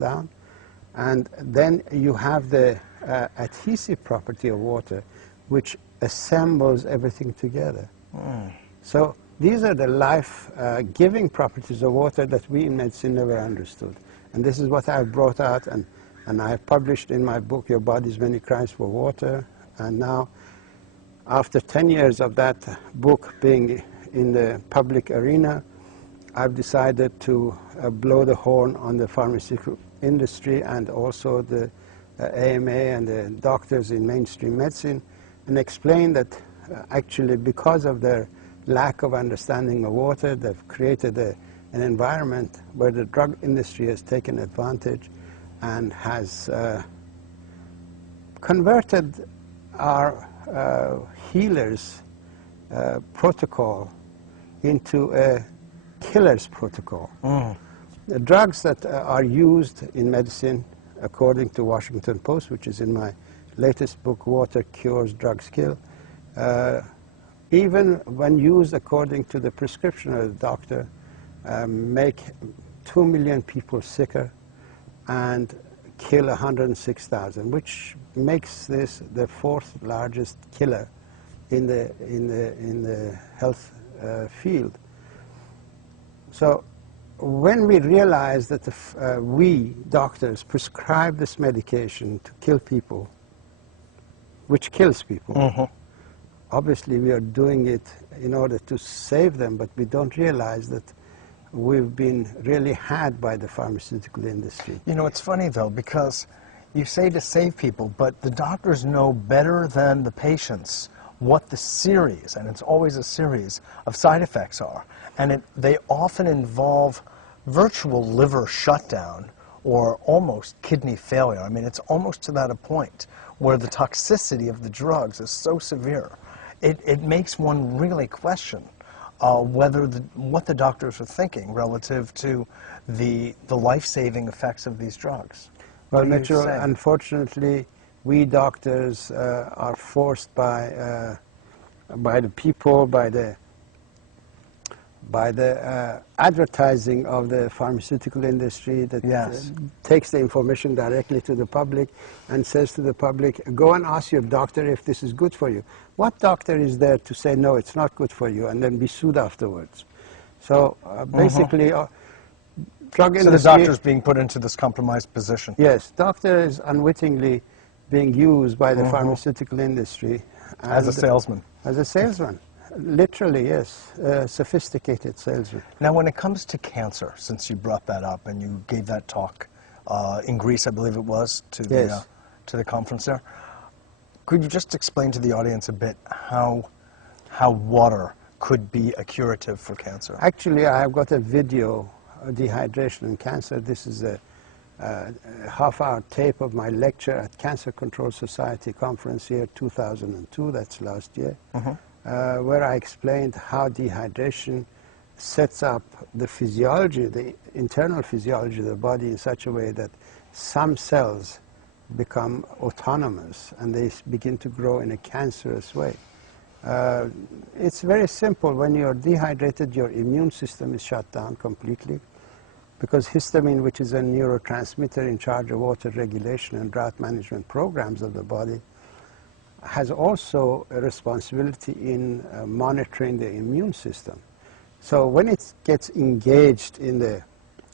down. And then you have the adhesive property of water, which assembles everything together. So these are the life-giving properties of water that we in medicine never understood. And this is what I've brought out, and I have published in my book, Your Body's Many Crimes for Water. And now, after 10 years of that book being in the public arena, I've decided to blow the horn on the pharmaceutical industry and also the AMA and the doctors in mainstream medicine, and explain that actually because of their lack of understanding of water, they've created an environment where the drug industry has taken advantage and has converted our healers' protocol into a killer's protocol. The drugs that are used in medicine, according to Washington Post, which is in my latest book, Water Cures, Drugs Kill, even when used according to the prescription of the doctor, make 2 million people sicker and kill 106,000, which makes this the 4th largest killer in the health field. So when we realize that we doctors prescribe this medication to kill people, which kills people, obviously we are doing it in order to save them, but we don't realize that we've been really had by the pharmaceutical industry. You know, it's funny though, because you say to save people, but the doctors know better than the patients what the series, and it's always a series, of side effects are. And they often involve virtual liver shutdown or almost kidney failure. I mean, it's almost to that a point where the toxicity of the drugs is so severe. It makes one really question what the doctors are thinking relative to the life-saving effects of these drugs. Well, Mitchell, unfortunately, we doctors are forced by the people, by the advertising of the pharmaceutical industry that takes the information directly to the public and says to the public, go and ask your doctor if this is good for you. What doctor is there to say, no, it's not good for you, and then be sued afterwards? So basically, drug industry... So the doctor's being put into this compromised position. Yes, doctor is unwittingly being used by the pharmaceutical industry. As a salesman. As a salesman. Literally, yes. Sophisticated salesman. Now, when it comes to cancer, since you brought that up and you gave that talk in Greece, I believe it was, to the conference there, could you just explain to the audience a bit how water could be a curative for cancer? Actually, I have got a video of dehydration and cancer. This is a half-hour tape of my lecture at Cancer Control Society conference here, 2002, that's last year, where I explained how dehydration sets up the physiology, the internal physiology of the body in such a way that some cells become autonomous and they begin to grow in a cancerous way. It's very simple. When you're dehydrated, your immune system is shut down completely, because histamine, which is a neurotransmitter in charge of water regulation and drought management programs of the body, has also a responsibility in monitoring the immune system. So when it gets engaged in the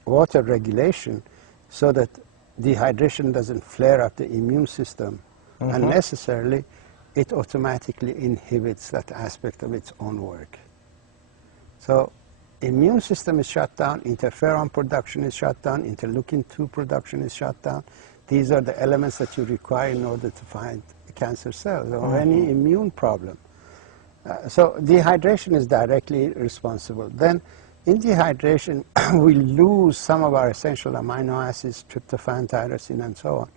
water regulation so that dehydration doesn't flare up the immune system unnecessarily, it automatically inhibits that aspect of its own work. So immune system is shut down, interferon production is shut down, interleukin-2 production is shut down. These are the elements that you require in order to find cancer cells or any immune problem. So dehydration is directly responsible. Then in dehydration, we lose some of our essential amino acids, tryptophan, tyrosine, and so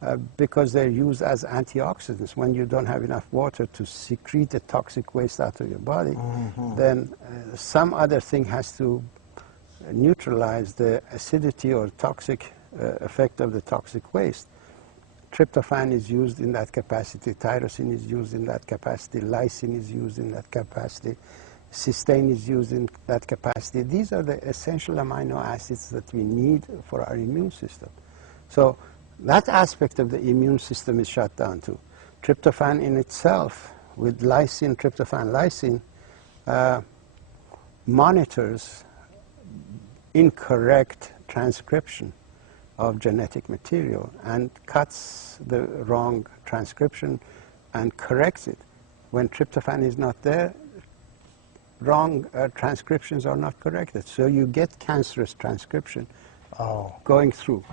on, because they're used as antioxidants. When you don't have enough water to secrete the toxic waste out of your body, then some other thing has to neutralize the acidity or toxic effect of the toxic waste. Tryptophan is used in that capacity, tyrosine is used in that capacity, lysine is used in that capacity, cysteine is used in that capacity. These are the essential amino acids that we need for our immune system. So that aspect of the immune system is shut down too. Tryptophan in itself, with lysine, tryptophan, lysine, monitors incorrect transcription of genetic material and cuts the wrong transcription and corrects it. When tryptophan is not there, wrong transcriptions are not corrected. So you get cancerous transcription going through.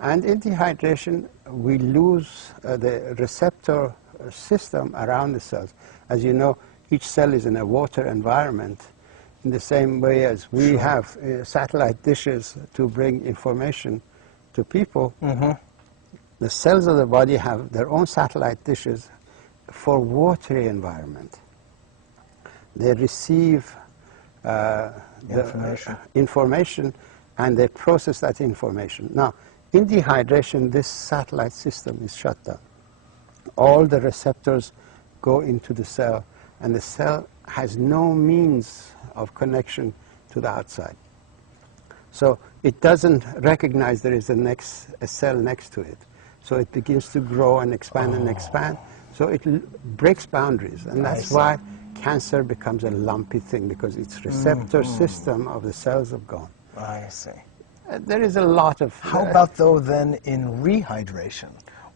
And in dehydration, we lose the receptor system around the cells. As you know, each cell is in a water environment in the same way as we have satellite dishes to bring information to people. The cells of the body have their own satellite dishes for watery environment. They receive information and they process that information. Now, in dehydration, this satellite system is shut down. All the receptors go into the cell, and the cell has no means of connection to the outside. So it doesn't recognize there is a cell next to it. So it begins to grow and expand and expand. So it breaks boundaries, and that's why cancer becomes a lumpy thing, because its receptor system of the cells have gone. I see. There is a lot of... How about, though, then in rehydration?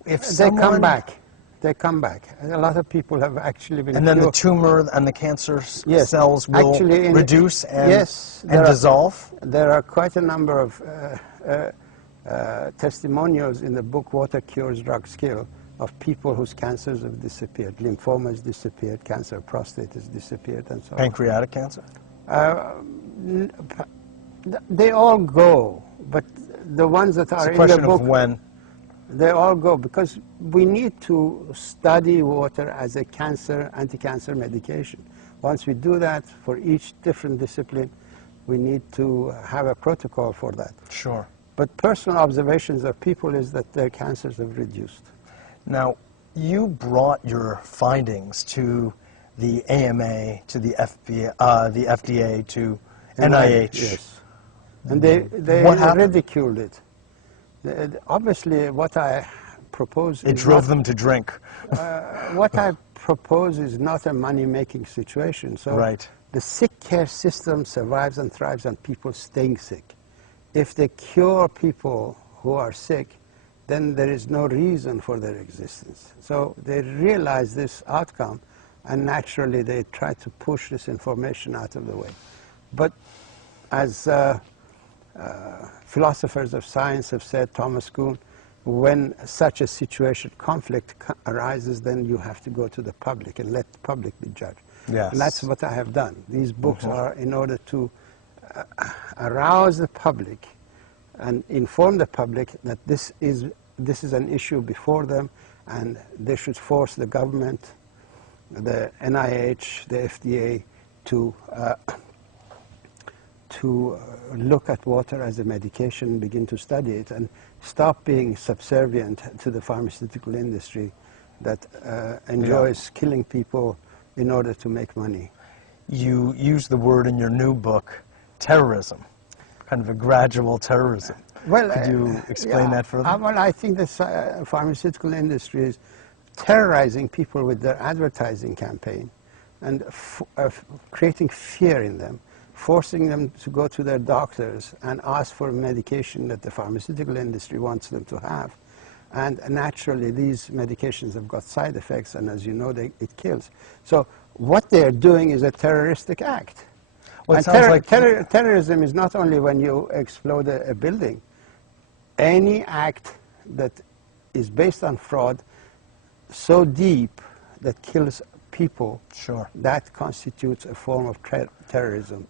If they come back. They come back. A lot of people have actually been And then the tumor and the cancer yes, cells will actually reduce and, yes, and dissolve? There are quite a number of testimonials in the book Water Cures Drugs Kill of people whose cancers have disappeared. Lymphoma has disappeared, cancer of prostate has disappeared, and so on. Pancreatic cancer? They all go, but the ones that are in the book... It's a question of when. They all go, because we need to study water as a anti-cancer medication. Once we do that for each different discipline, we need to have a protocol for that. Sure. But personal observations of people is that their cancers have reduced. Now, you brought your findings to the AMA, to the FDA, to NIH. Yes. And they ridiculed it. Obviously, what I propose... It drove them to drink. What I propose is not a money-making situation. So the sick care system survives and thrives on people staying sick. If they cure people who are sick, then there is no reason for their existence. So they realize this outcome, and naturally they try to push this information out of the way. But as philosophers of science have said, Thomas Kuhn, when such a situation, conflict arises, then you have to go to the public and let the public be judged. Yes. And that's what I have done. These books are in order to arouse the public and inform the public that this is an issue before them, and they should force the government, the NIH, the FDA to look at water as a medication, begin to study it, and stop being subservient to the pharmaceutical industry that enjoys killing people in order to make money. You use the word in your new book, terrorism, kind of a gradual terrorism. Well, could you explain that further? Well, I think the pharmaceutical industry is terrorizing people with their advertising campaign and creating fear in them, forcing them to go to their doctors and ask for medication that the pharmaceutical industry wants them to have. And naturally, these medications have got side effects, and as you know, it kills. So what they're doing is a terroristic act. Well, and terrorism is not only when you explode a building. Any act that is based on fraud so deep that kills people, that constitutes a form of terrorism.